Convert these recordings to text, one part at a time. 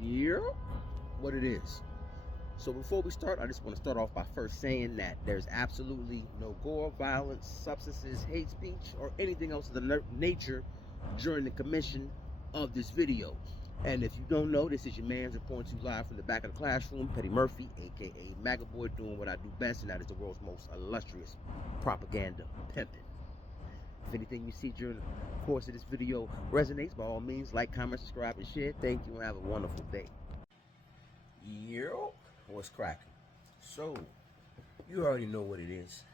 Yeah, what it is. So before we start, I just want to start off by first saying that there's absolutely no gore, violence, substances, hate speech, or anything else of the nature during the commission of this video. And if you don't know, this is your man's reporting to you live from the back of the classroom, Petty Murphy, aka MAGA Boy, doing what I do best, and that is the world's most illustrious propaganda pimping. If anything you see during the course of this video resonates, by all means, like, comment, subscribe, and share. Thank you, and have a wonderful day. Yo, what's cracking? So, you already know what it is.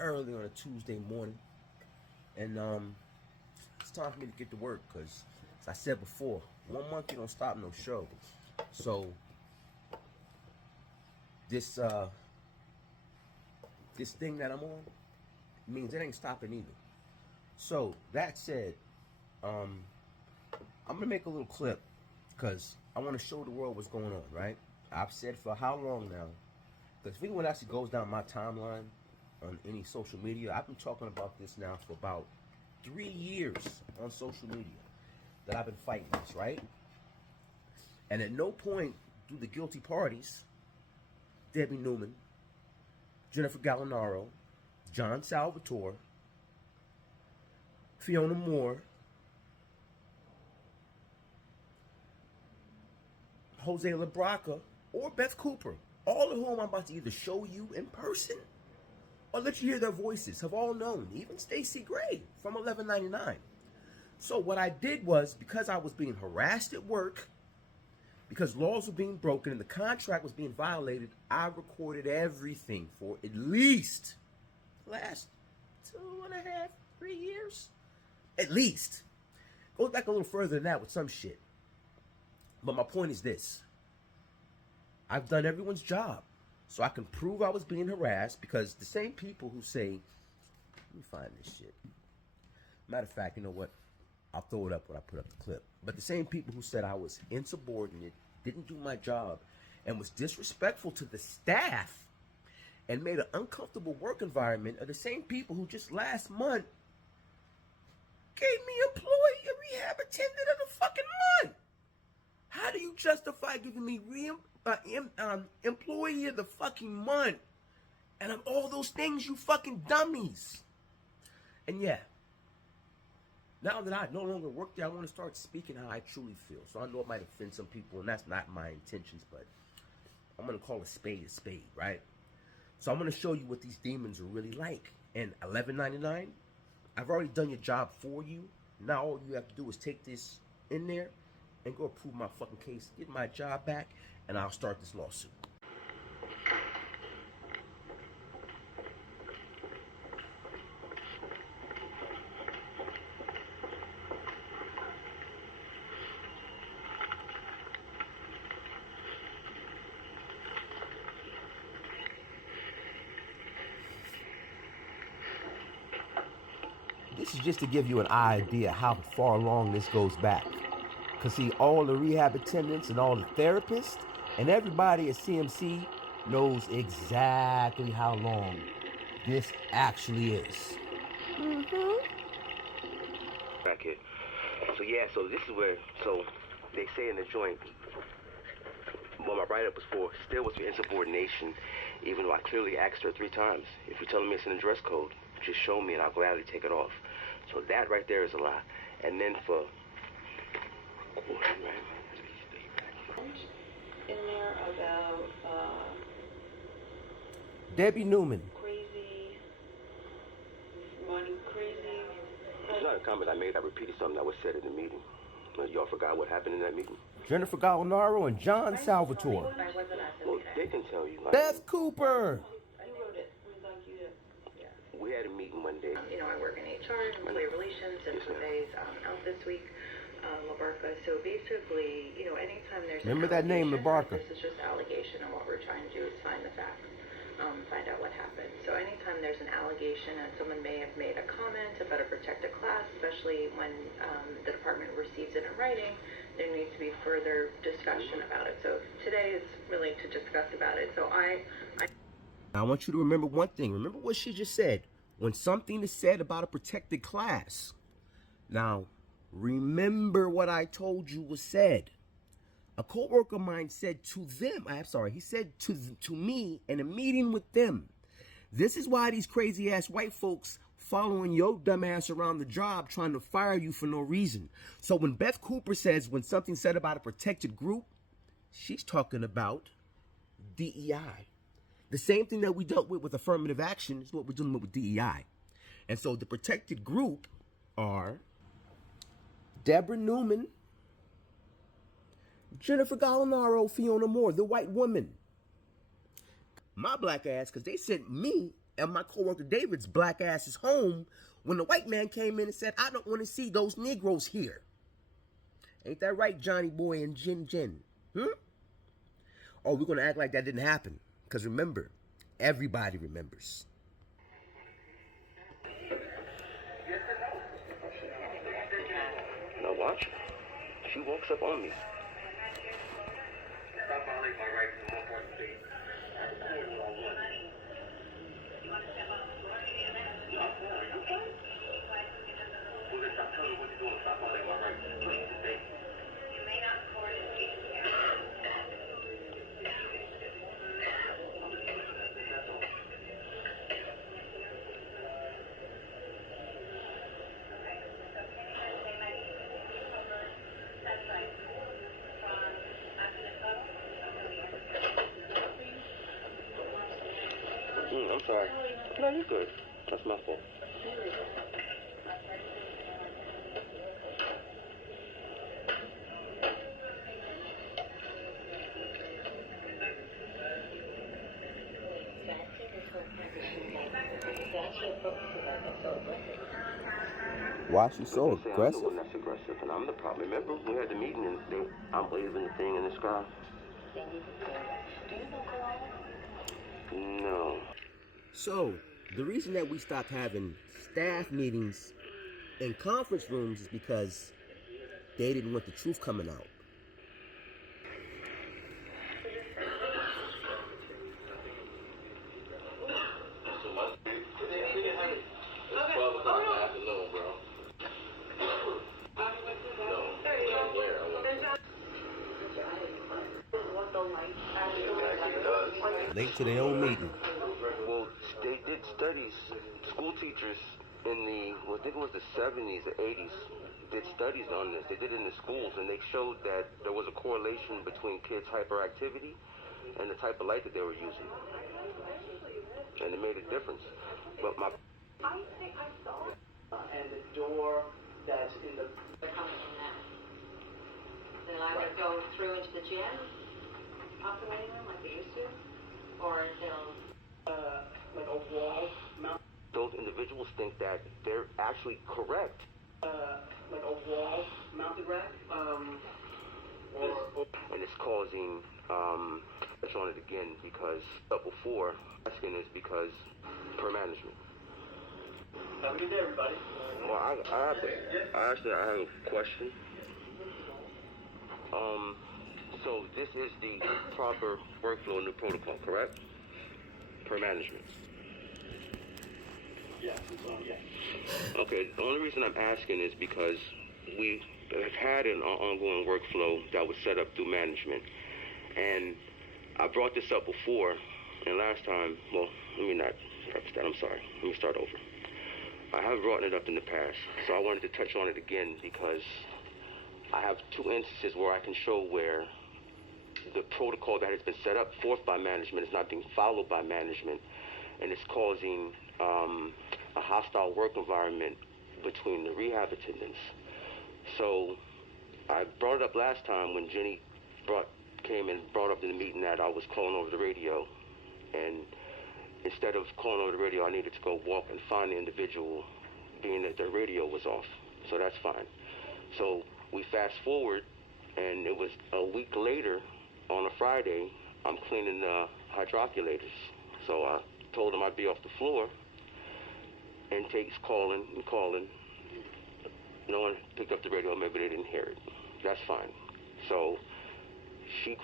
Early on a Tuesday morning, and it's time for me to get to work because, as I said before, 1 month you don't stop no show. So, this thing that I'm on means it ain't stopping either. So that said, I'm gonna make a little clip because I want to show the world what's going on, right? I've said for how long now, because if anyone actually goes down my timeline on any social media, I've been talking about this now for about 3 years on social media that I've been fighting this, right? And at no point do the guilty parties, Debbie Newman, Jennifer Gallinaro, John Salvatore, Fiona Moore, Jose LaBraca, or Beth Cooper, all of whom I'm about to either show you in person or let you hear their voices, have all known, even Stacey Gray from 1199. So what I did was, because I was being harassed at work, because laws were being broken and the contract was being violated, I recorded everything for at least the last 2.5, 3 years. At least. Goes back a little further than that with some shit. But my point is this. I've done everyone's job. So I can prove I was being harassed, because the same people who say, let me find this shit. Matter of fact, you know what? I'll throw it up when I put up the clip. But the same people who said I was insubordinate, didn't do my job, and was disrespectful to the staff and made an uncomfortable work environment are the same people who just last month gave me employee a rehab attendant of the fucking month. How do you justify giving me employee of the fucking month? And I'm all those things, you fucking dummies. And yeah, now that I no longer work there, I want to start speaking how I truly feel. So I know it might offend some people, and that's not my intentions, but I'm going to call a spade, right? So I'm going to show you what these demons are really like. And $11.99, I've already done your job for you. Now all you have to do is take this in there and go approve my fucking case, get my job back, and I'll start this lawsuit. This is just to give you an idea how far along this goes back. Because see, all the rehab attendants and all the therapists and everybody at CMC knows exactly how long this actually is. Back here. So yeah, so this is where, so they say in the joint, what my write-up was for, still was for insubordination, even though I clearly asked her 3 times. If you're telling me it's in the dress code, just show me and I'll gladly take it off. So that right there is a lie. And then for in there about Debbie Newman. Crazy money, crazy. It's not a comment I made. I repeated something that was said in the meeting. Y'all forgot what happened in that meeting? Jennifer Gallinaro and John Salvatore. I wasn't at the Well, meeting. they can tell you. Beth Cooper. You wrote it. We'd like you to. Yeah. We had a meeting one day. I work in HR and employee relations, and Jose's out this week. LaBarca. So basically, anytime there's remember that name, LaBarca. This is just allegation, and what we're trying to do is find the facts, find out what happened. So anytime there's an allegation and someone may have made a comment about a protected class, especially when the department receives it in writing, there needs to be further discussion about it. So today is really to discuss about it. So I want you to remember one thing. Remember what she just said. When something is said about a protected class. Now, remember what I told you was said. A coworker of mine said to them, he said to me in a meeting with them, this is why these crazy ass white folks following your dumb ass around the job trying to fire you for no reason. So when Beth Cooper says when something's said about a protected group, she's talking about DEI. The same thing that we dealt with affirmative action is what we're dealing with DEI. And so the protected group are Deborah Newman, Jennifer Gallinaro, Fiona Moore, the white woman. My black ass, because they sent me and my coworker David's black asses home when the white man came in and said, I don't want to see those Negroes here. Ain't that right, Johnny Boy and Jen? Or we're going to act like that didn't happen. Because remember, everybody remembers. Now watch. She walks up on me. Stop violating my rights in one part of the state. Stop telling me what you're doing. Stop violating my rights in the state. You may not record it. I'm sorry. No, you're good. That's my fault. Why she so aggressive? I'm the one that's aggressive, and I'm the problem. Remember, we had the meeting and I'm waving the thing in the sky. No. So, the reason that we stopped having staff meetings in conference rooms is because they didn't want the truth coming out. Late to their own meeting. Well, they did studies. School teachers in I think it was the 70s or 80s, did studies on this. They did it in the schools, and they showed that there was a correlation between kids' hyperactivity and the type of light that they were using. And it made a difference. But I think I saw it. And the door that's in the... They're coming from that. They'll either go through into the gym, up the waiting room like they used to, or they'll... like a wall mount. those individuals think that they're actually correct. Like a wall mounted rack? And it's causing, touch on it again because before, asking is because per management. Have a good day, everybody. Well, I have a question. So this is the proper workflow new protocol, correct? Per management. Yeah, yeah. Okay, the only reason I'm asking is because we have had an ongoing workflow that was set up through management. And I brought this up before, and last time, well, let me not preface that, I'm sorry. Let me start over. I have brought it up in the past, so I wanted to touch on it again because I have two instances where I can show where the protocol that has been set up forth by management is not being followed by management, and it's causing a hostile work environment between the rehab attendants. So I brought it up last time when Jenny came and brought up in the meeting that I was calling over the radio, and instead of calling over the radio, I needed to go walk and find the individual, being that their radio was off. So that's fine. So we fast forward, and it was a week later on a Friday, I'm cleaning the hydroculators. So I told him I'd be off the floor. Intake's calling and calling. No one picked up the radio, maybe they didn't hear it. That's fine. So she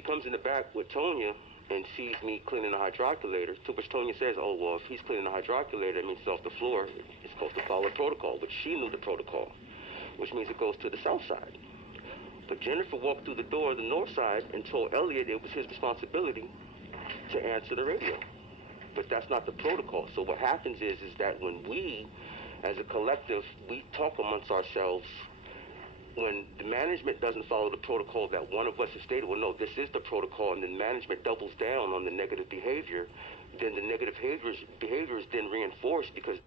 comes in the back with Tonya and sees me cleaning the hydroculator, to which Tonya says, oh, well, if he's cleaning the hydroculator, that means it's off the floor. It's supposed to follow protocol, but she knew the protocol, which means it goes to the south side. But Jennifer walked through the door of the north side and told Elliot it was his responsibility to answer the radio. But that's not the protocol. So what happens is that when we, as a collective, we talk amongst ourselves, when the management doesn't follow the protocol that one of us has stated, well, no, this is the protocol, and then management doubles down on the negative behavior, then the negative behavior is then reinforced because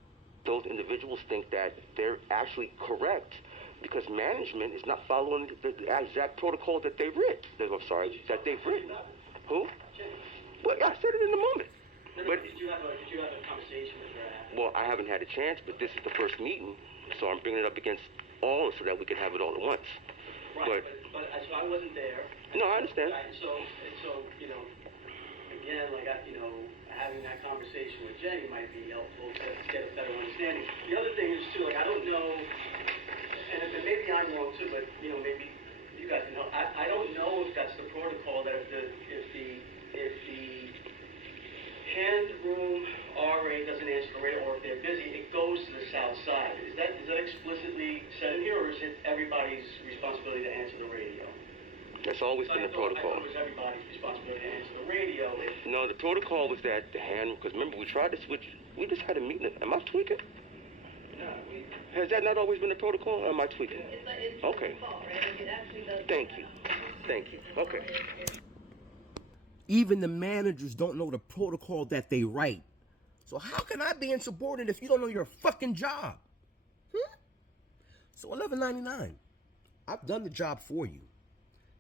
those individuals think that they're actually correct because management is not following the exact protocol that they've written. That they've written. Who? Well, I said it in a moment. But did you have a conversation with her after? Well, I haven't had a chance, but this is the first meeting, so I'm bringing it up against all so that we can have it all at once. Right, but so I wasn't there. No, I understand. So you know, again, like having that conversation with Jenny might be helpful to get a better understanding. The other thing is too, like I don't know, and maybe I'm wrong too, but maybe you guys know. I don't know if that's the protocol that if the hand room RA doesn't answer the radio, or if they're busy, it goes to the south side. Is that explicitly said in here, or is it everybody's responsibility to answer the radio? That's always been the protocol. I thought it was everybody's responsibility to answer the radio. No, the protocol was that the hand, because remember, we tried to switch, we just had a meeting. Am I tweaking? No, Has that not always been the protocol, or am I tweaking? It's Okay. It actually does. Thank you. Okay. Even the managers don't know the protocol that they write. So how can I be insubordinate if you don't know your fucking job? So $11.99. I've done the job for you.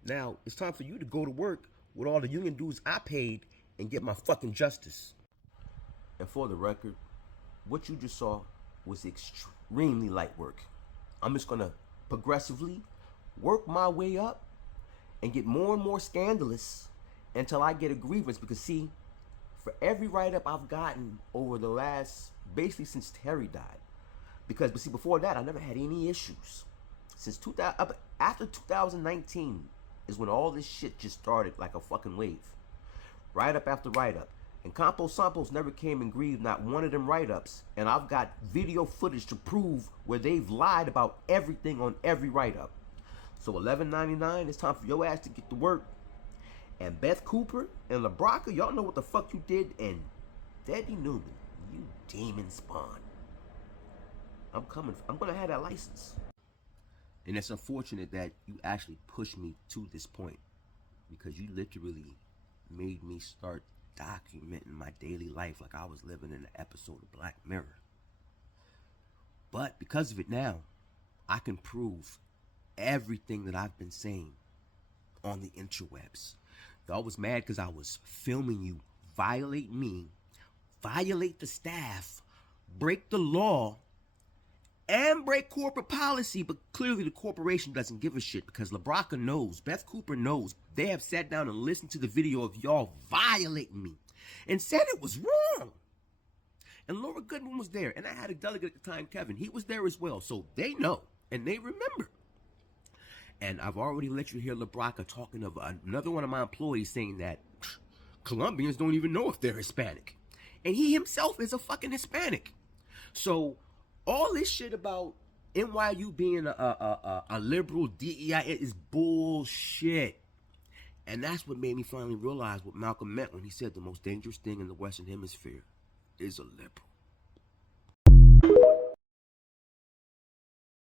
Now it's time for you to go to work with all the union dues I paid and get my fucking justice. And for the record, what you just saw was extremely light work. I'm just gonna progressively work my way up and get more and more scandalous until I get a grievance. Because see, for every write-up I've gotten over the last, basically since Terry died, but see, before that I never had any issues. Since after 2019 is when all this shit just started like a fucking wave. Write-up after write-up. And Campo Sampos never came and grieved not one of them write-ups. And I've got video footage to prove where they've lied about everything on every write-up. So $11.99, it's time for your ass to get to work. And Beth Cooper and LaBraca, y'all know what the fuck you did. And Debbie Newman, you demon spawn. I'm coming. I'm gonna have that license. And it's unfortunate that you actually pushed me to this point, because you literally made me start documenting my daily life like I was living in an episode of Black Mirror. But because of it now, I can prove everything that I've been saying on the interwebs. Y'all was mad because I was filming you violate me, violate the staff, break the law, and break corporate policy. But clearly the corporation doesn't give a shit, because LaBraca knows, Beth Cooper knows. They have sat down and listened to the video of y'all violating me and said it was wrong. And Laura Goodman was there, and I had a delegate at the time, Kevin. He was there as well, so they know and they remember. And I've already let you hear LaBraca talking of another one of my employees saying that Colombians don't even know if they're Hispanic. And he himself is a fucking Hispanic. So all this shit about NYU being a liberal DEI is bullshit. And that's what made me finally realize what Malcolm meant when he said the most dangerous thing in the Western Hemisphere is a liberal.